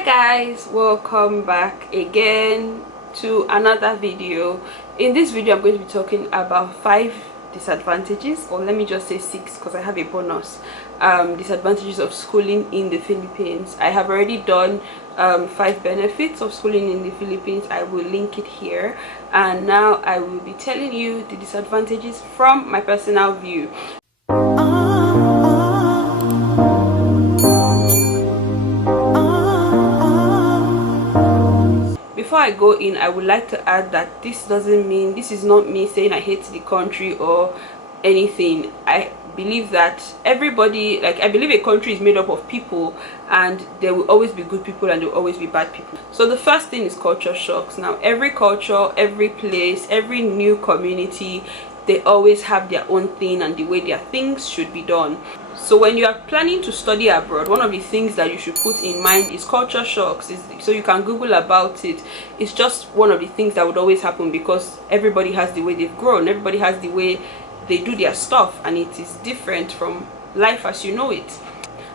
Hi guys, welcome back again to another video. In this video I'm going to be talking about 5 disadvantages, or let me just say 6 because I have a bonus. Disadvantages of schooling in the Philippines. I have already done 5 benefits of schooling in the Philippines. I will link it here, and now I will be telling you the disadvantages from my personal view. Before I go in, I would like to add that this is not me saying I hate the country or anything. I believe that everybody, I believe a country is made up of people, and there will always be good people and there will always be bad people. So the first thing is culture shocks. Now, every culture, every place, every new community, they always have their own thing and the way their things should be done. So when you are planning to study abroad, one of the things that you should put in mind is culture shocks. So you can Google about it. It's just one of the things that would always happen, because everybody has the way they've grown, everybody has the way they do their stuff, and it is different from life as you know it.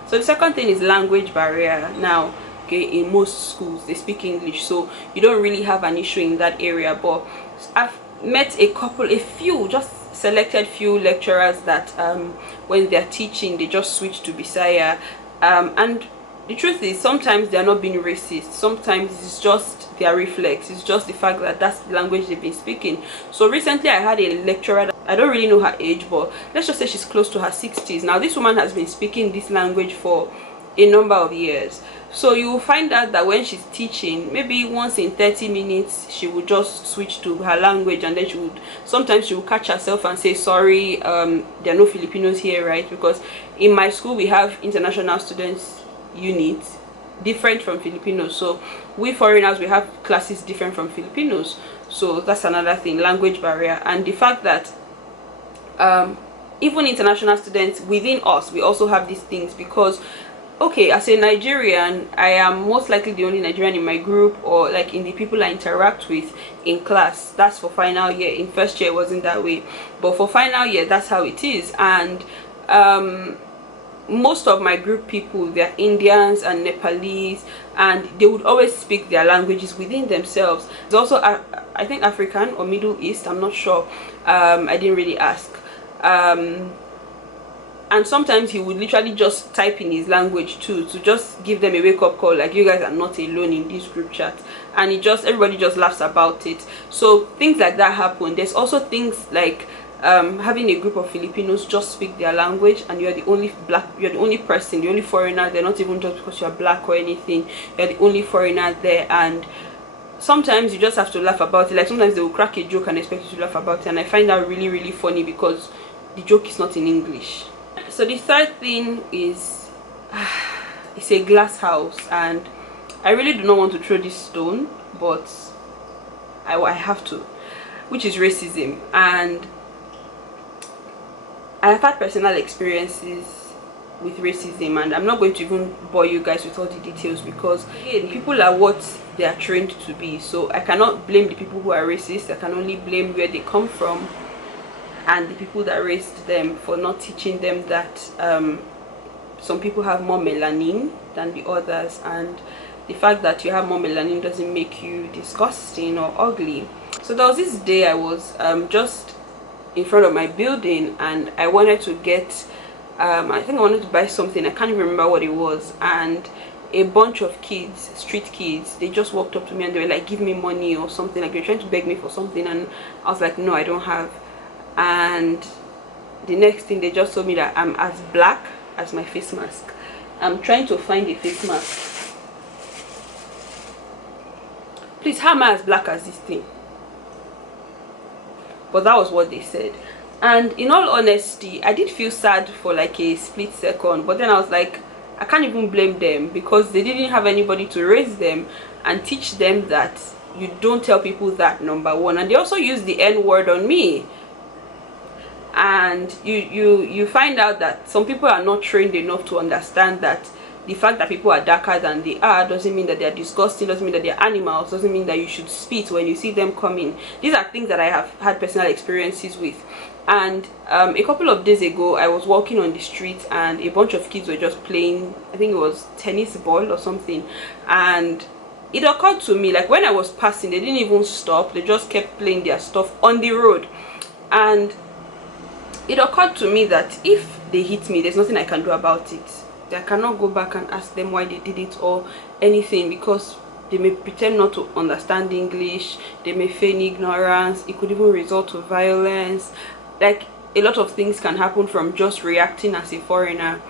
So the second thing is language barrier. Now, okay, in most schools they speak English, so you don't really have an issue in that area, but I've met a few selected few lecturers that when they're teaching they just switch to Bisaya, and the truth is sometimes they're not being racist, sometimes it's just their reflex, it's just the fact that that's the language they've been speaking. So recently I had a lecturer that, I don't really know her age, but let's just say she's close to her 60s. Now this woman has been speaking this language for a number of years. So you will find out that when she's teaching, maybe once in 30 minutes she would just switch to her language, and then sometimes she will catch herself and say, sorry, there are no Filipinos here, right? Because in my school we have international students units different from Filipinos, so we foreigners, we have classes different from Filipinos. So that's another thing, language barrier. And the fact that even international students within us, we also have these things, because okay, as a Nigerian, I am most likely the only Nigerian in my group, or like in the people I interact with in class. That's for final year. In first year it wasn't that way, but for final year that's how it is. And most of my group people, they're Indians and Nepalese, and they would always speak their languages within themselves. There's also I think African or Middle East, I'm not sure, I didn't really ask. And sometimes he would literally just type in his language too, to just give them a wake-up call, like, you guys are not alone in this group chat. And everybody just laughs about it. So things like that happen. There's also things like having a group of Filipinos just speak their language, and you're the only person, the only foreigner. They're not even just because you're black or anything, you're the only foreigner there. And sometimes you just have to laugh about it. Like sometimes they will crack a joke and expect you to laugh about it, and I find that really, really funny, because the joke is not in English. So the third thing is it's a glass house, and I really do not want to throw this stone, but I have to, which is racism. And I have had personal experiences with racism, and I'm not going to even bore you guys with all the details, because again, people are what they are trained to be. So I cannot blame the people who are racist. I can only blame where they come from and the people that raised them for not teaching them that some people have more melanin than the others, and the fact that you have more melanin doesn't make you disgusting or ugly. So there was this day I was just in front of my building, and I wanted to get I think I wanted to buy something. I can't even remember what it was, and a bunch of kids, street kids, they just walked up to me and they were like, give me money or something, like they're trying to beg me for something. And I was like, no, I don't have. And the next thing, they just told me that I'm as black as my face mask. I'm trying to find a face mask. Please, how am I as black as this thing? But that was what they said. And in all honesty, I did feel sad for like a split second, but then I was like, I can't even blame them, because they didn't have anybody to raise them and teach them that you don't tell people that, number one. And they also used the N-word on me. And you find out that some people are not trained enough to understand that the fact that people are darker than they are doesn't mean that they're disgusting, doesn't mean that they're animals, doesn't mean that you should spit when you see them coming. These are things that I have had personal experiences with. And a couple of days ago, I was walking on the street and a bunch of kids were just playing, I think it was tennis ball or something, and it occurred to me, like, when I was passing, they didn't even stop, they just kept playing their stuff on the road. And it occurred to me that if they hit me, there's nothing I can do about it. I cannot go back and ask them why they did it or anything, because they may pretend not to understand English, they may feign ignorance, it could even result to violence. Like, a lot of things can happen from just reacting as a foreigner.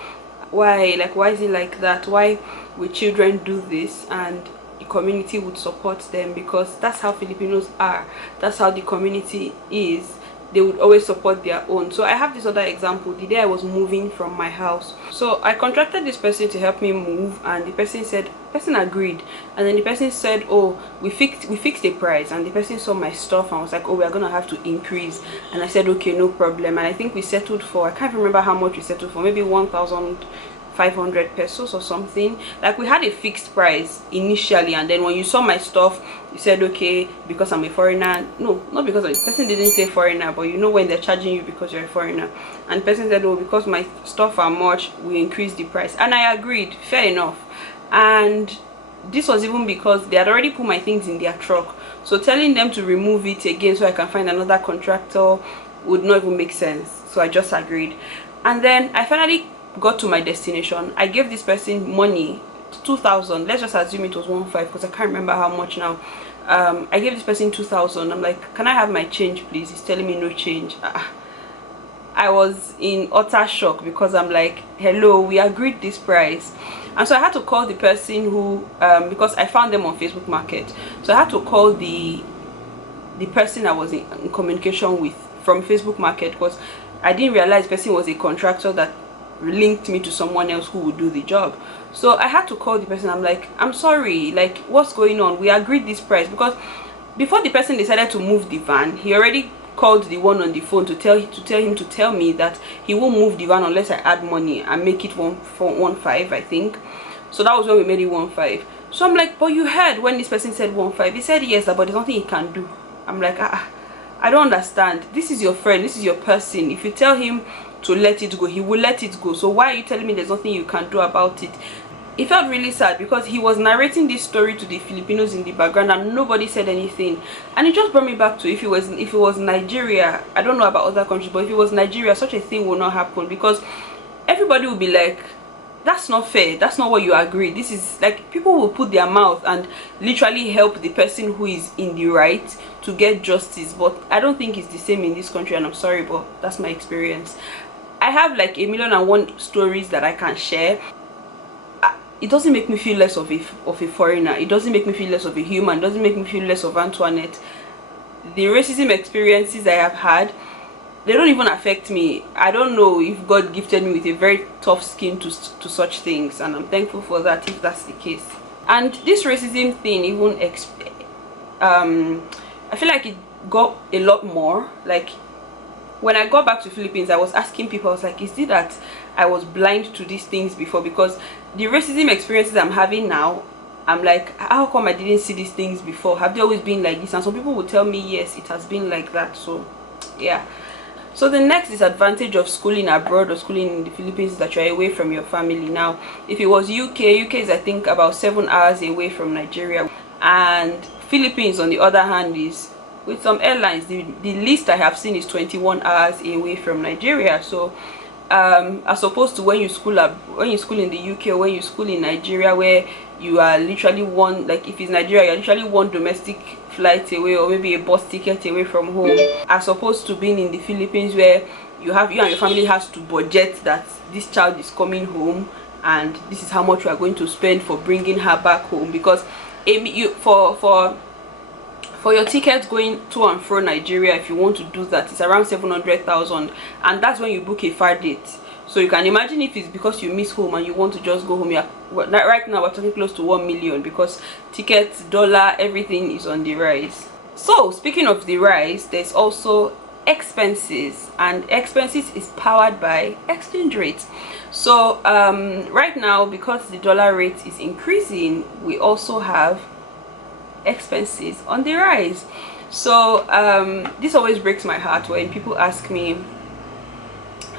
Why is it like that? Why will children do this and the community would support them? Because that's how Filipinos are, that's how the community is. They would always support their own. So I have this other example. The day I was moving from my house, so I contracted this person to help me move, and the person agreed, and then the person said, oh, we fixed the price, and the person saw my stuff and was like, oh, we are gonna have to increase. And I said, okay, no problem. And I think we settled for, I can't remember how much we settled for, maybe 1,500 pesos or something. Like, we had a fixed price initially, and then when you saw my stuff, you said, okay, because I'm a foreigner. No, not because the person didn't say foreigner, but you know when they're charging you because you're a foreigner. And the person said, oh, because my stuff are much, we increased the price. And I agreed, fair enough. And this was even because they had already put my things in their truck, so telling them to remove it again so I can find another contractor would not even make sense. So I just agreed. And then I finally got to my destination. I gave this person money, 2,000. Let's just assume it was 1,500 because I can't remember how much now. I gave this person 2,000. I'm like, can I have my change please? He's telling me no change. I was in utter shock because I'm like, hello, we agreed this price. And so I had to call the person who, because I found them on Facebook Market, so I had to call the person I was in communication with from Facebook Market, because I didn't realize the person was a contractor that linked me to someone else who would do the job. So I had to call the person. I'm like, I'm sorry, like, what's going on? We agreed this price. Because before the person decided to move the van, he already called the one on the phone to tell me that he won't move the van unless I add money and make it 1,500, I think. So that was when we made it 1,500. So I'm like, but you heard when this person said 1,500, he said yes, but there's nothing he can do. I'm like, I don't understand. This is your friend, this is your person. If you tell him to let it go, he will let it go. So why are you telling me there's nothing you can do about it? It felt really sad because he was narrating this story to the Filipinos in the background and nobody said anything. And it just brought me back to, if it was Nigeria, I don't know about other countries, but if it was Nigeria, such a thing would not happen, because everybody would be like, that's not fair, that's not what you agreed. This is like, people will put their mouth and literally help the person who is in the right to get justice. But I don't think it's the same in this country, and I'm sorry, but that's my experience. I have like 1,000,001 stories that I can share. It doesn't make me feel less of a foreigner. It doesn't make me feel less of a human. It doesn't make me feel less of Antoinette. The racism experiences I have had, they don't even affect me. I don't know if God gifted me with a very tough skin to such things, and I'm thankful for that if that's the case. And this racism thing, even I feel like it got a lot more. Like, when I got back to Philippines, I was asking people, I was like, is it that I was blind to these things before? Because the racism experiences I'm having now, I'm like, how come I didn't see these things before? Have they always been like this? And some people would tell me, yes, it has been like that. So yeah. So the next disadvantage of schooling abroad or schooling in the Philippines is that you're away from your family. Now, if it was UK is, I think, about 7 hours away from Nigeria. And Philippines, on the other hand, is, with some airlines, the least I have seen is 21 hours away from Nigeria. So as opposed to when you school in the UK or when you school in Nigeria, where you are literally one, like if it's Nigeria, you're literally one domestic flight away or maybe a bus ticket away from home, as opposed to being in the Philippines, where you and your family has to budget that this child is coming home and this is how much we are going to spend for bringing her back home. Because for your tickets going to and fro Nigeria, if you want to do that, it's around 700,000, and that's when you book a far date. So you can imagine if it's because you miss home and you want to just go home. Right now we're talking close to 1 million, because tickets, dollar, everything is on the rise. So speaking of the rise, there's also expenses, and expenses is powered by exchange rates. So right now, because the dollar rate is increasing, we also have expenses on the rise. So this always breaks my heart when people ask me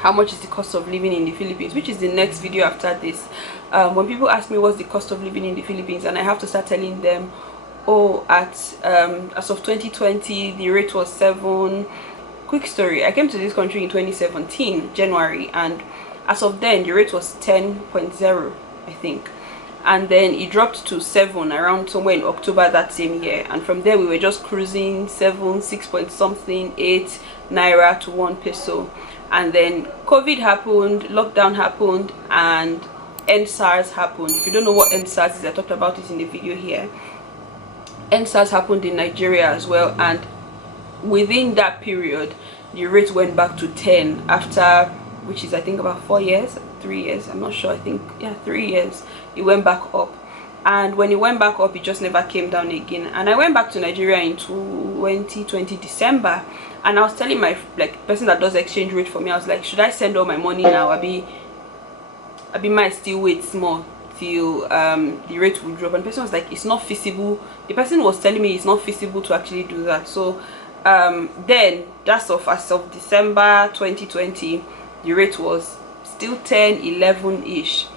how much is the cost of living in the Philippines, which is the next video after this. When people ask me what's the cost of living in the Philippines, and I have to start telling them, oh, at as of 2020 the rate was 7. Quick story, I came to this country in 2017 January, and as of then the rate was 10.0, I think, and then it dropped to 7 around somewhere in October that same year, and from there we were just cruising 7, 6 point something, 8 naira to 1 peso. And then COVID happened, lockdown happened, and NSARS happened. If you don't know what NSARS is, I talked about it in the video here. NSARS happened in Nigeria as well, and within that period the rate went back to 10 after, which is I think about 4 years, 3 years, I'm not sure, I think, yeah, 3 years, it went back up. And when it went back up, it just never came down again. And I went back to Nigeria in 2020 December, and I was telling my person that does exchange rate for me, I was like, should I send all my money now? I might still wait small till the rate will drop. And the person was like, it's not feasible. The person was telling me it's not feasible to actually do that. So then as of December 2020, the rate was still 10, 11-ish.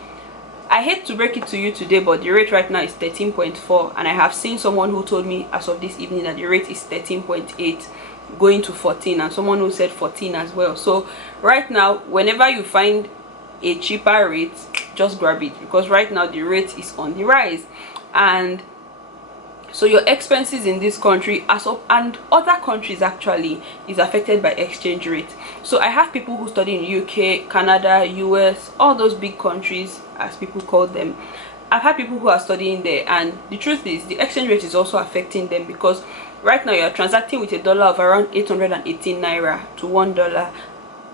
I hate to break it to you today, but the rate right now is 13.4, and I have seen someone who told me as of this evening that the rate is 13.8 going to 14, and someone who said 14 as well. So right now, whenever you find a cheaper rate, just grab it, because right now the rate is on the rise. And so your expenses in this country and other countries actually is affected by exchange rate. So I have people who study in UK, Canada, US, all those big countries as people call them. I've had people who are studying there, and the truth is the exchange rate is also affecting them, because right now you're transacting with a dollar of around 818 naira to $1.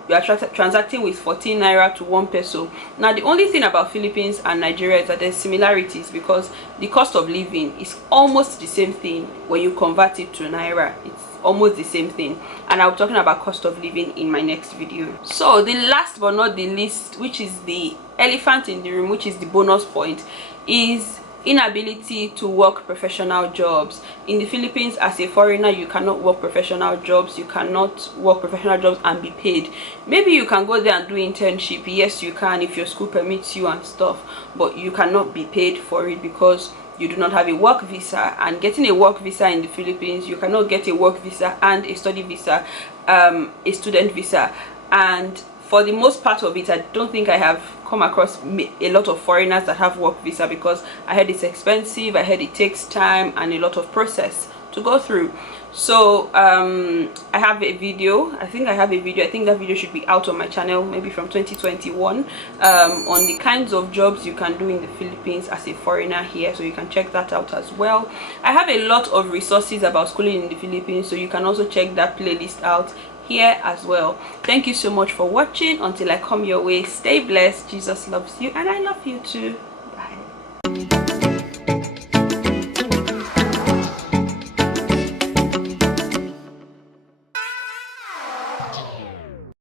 You are transacting with 14 naira to 1 peso. Now the only thing about Philippines and Nigeria is that there's similarities, because the cost of living is almost the same thing when you convert it to naira. It's almost the same thing, and I'll be talking about cost of living in my next video. So the last but not the least, which is the elephant in the room, which is the bonus point, is inability to work professional jobs. In the Philippines, as a foreigner, you cannot work professional jobs. You cannot work professional jobs and be paid. Maybe you can go there and do internship, yes you can, if your school permits you and stuff, but you cannot be paid for it because you do not have a work visa. And getting a work visa in the Philippines, you cannot get a work visa and a study visa, a student visa. And for the most part of it, I don't think I have come across a lot of foreigners that have work visa, because I heard it's expensive, I heard it takes time and a lot of process to go through. So I have a video, I think that video should be out on my channel, maybe from 2021, on the kinds of jobs you can do in the Philippines as a foreigner here, so you can check that out as well. I have a lot of resources about schooling in the Philippines, so you can also check that playlist out here as well. Thank you so much for watching. Until I come your way, stay blessed. Jesus loves you and I love you too.